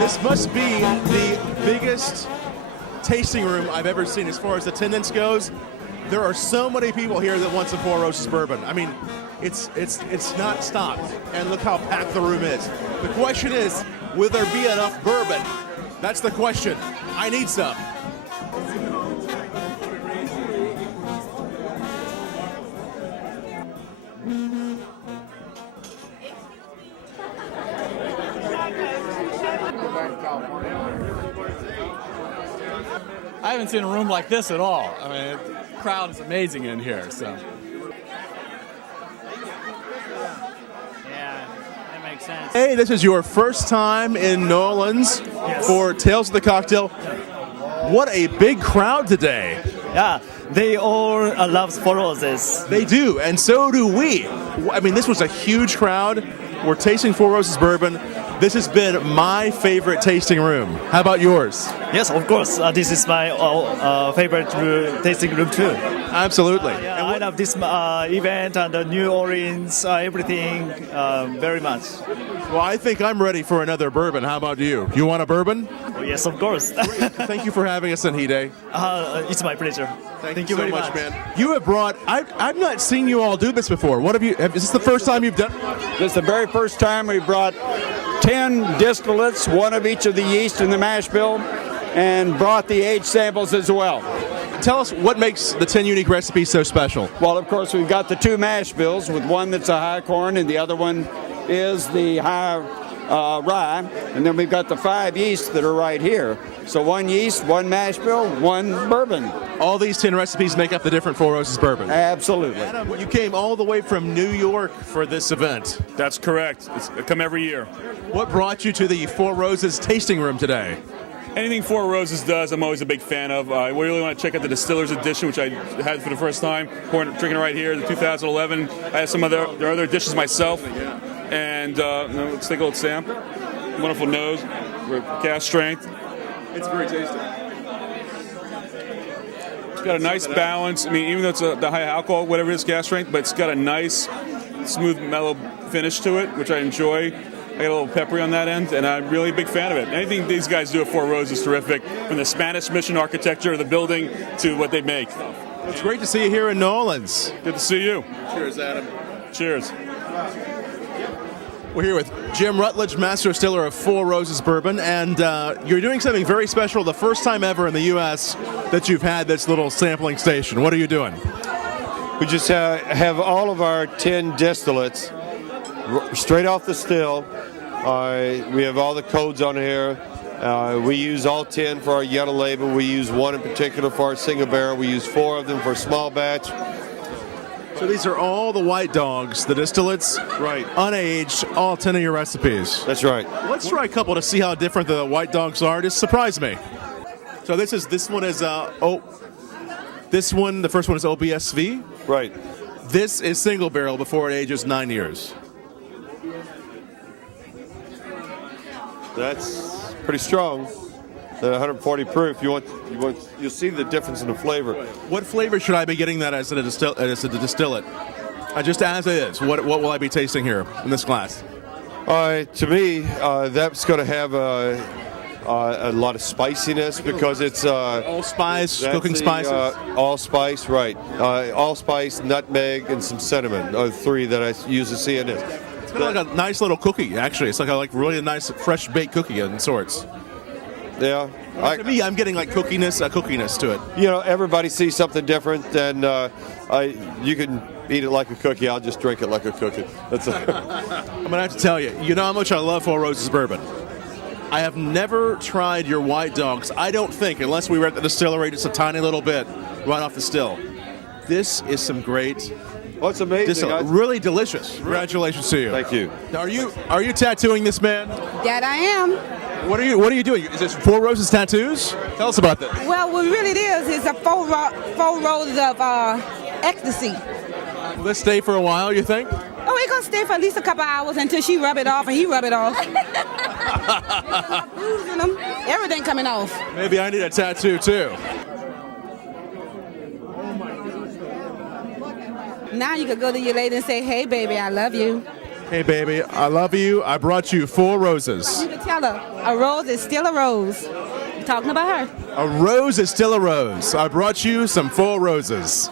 This must be the biggest tasting room I've ever seen as far as attendance goes. There are so many people here that want some Four Roses bourbon. I mean, it's not stopped. And look how packed the room is. The question is, will there be enough bourbon? That's the question. I need some. I haven't seen a room like this at all. I mean, the crowd is amazing in here. So. Yeah, that makes sense. Hey, this is your first time in New Orleans for Tales of the Cocktail. What a big crowd today. Yeah, they all love Four Roses. They do, and so do we. I mean, this was a huge crowd. We're tasting Four Roses bourbon. This has been my favorite tasting room. How about yours? Yes, of course. This is my favorite tasting room too. Absolutely. I love this event and New Orleans, everything very much. Well, I think I'm ready for another bourbon. How about you? You want a bourbon? Oh, yes, of course. Thank you for having us in Hide. It's my pleasure. Thank you very so much, man. You have brought. I've not seen you all do this before. What have you? Is this the first time you've done? This is the very first time we brought 10 distillates, one of each of the yeast in the mash bill, and brought the age samples as well. Tell us what makes the 10 unique recipes so special. Well, of course, we've got the 2 mash bills, with one that's a high corn and the other one is the high rye, and then we've got the 5 yeasts that are right here. So 1 yeast, 1 mash bill, 1 bourbon. All these 10 recipes make up the different Four Roses bourbon. Absolutely. Adam, you came all the way from New York for this event. That's correct. I come every year. What brought you to the Four Roses tasting room today? Anything Four Roses does, I'm always a big fan of. I really want to check out the Distiller's Edition, which I had for the first time. Drinking it right here, the 2011. I have some other editions myself. And let's take a little sample. Wonderful nose, cast strength. It's very tasty. It's got a nice balance. I mean, even though it's the high alcohol, whatever it is, cast strength, but it's got a nice, smooth, mellow finish to it, which I enjoy. I got a little peppery on that end, and I'm really a big fan of it. Anything these guys do at Four Roses is terrific, from the Spanish mission architecture of the building to what they make. It's great to see you here in New Orleans. Good to see you. Cheers, Adam. Cheers. We're here with Jim Rutledge, Master Distiller of Four Roses Bourbon, and you're doing something very special, the first time ever in the U.S. that you've had this little sampling station. What are you doing? We just have all of our 10 distillates straight off the still. We have all the codes on here. We use all 10 for our yellow label. We use 1 in particular for our single barrel. We use 4 of them for small batch. So these are all the white dogs, the distillates, right? Unaged, all 10 of your recipes. That's right. Let's try a couple to see how different the white dogs are. Just surprise me. So this one is the first one is OBSV. Right. This is single barrel before it ages 9 years. That's pretty strong. 140 proof. You'll see the difference in the flavor. What flavor should I be getting that as a distillate? Just as it is. What will I be tasting here in this glass? To me, that's going to have a lot of spiciness because it's allspice, cooking spices. Allspice, right? Allspice, nutmeg, and some cinnamon are the 3 that I usually see in it. It's kind of like a nice little cookie, actually. It's like a really nice fresh baked cookie in sorts. Yeah. To me, I'm getting like cookiness to it. You know, everybody sees something different, and you can eat it like a cookie. I'll just drink it like a cookie. I'm gonna have to tell you. You know how much I love Four Roses bourbon. I have never tried your white dogs. I don't think, unless we were at the distillery just a tiny little bit right off the still. This is some great. Oh, it's amazing. Really delicious. Congratulations to you. Thank you. Now, are you tattooing this man? That I am. What are you doing? Is this Four Roses tattoos? Tell us about that. Well, what really it is a four roses of ecstasy. Will this stay for a while, you think? Oh, we're going to stay for at least a couple hours until she rub it off and he rub it off. Bruising them, everything coming off. Maybe I need a tattoo too. Now you could go to your lady and say, hey, baby, I love you. Hey, baby, I love you. I brought you 4 roses. You can tell her a rose is still a rose. You're talking about her. A rose is still a rose. I brought you some 4 roses.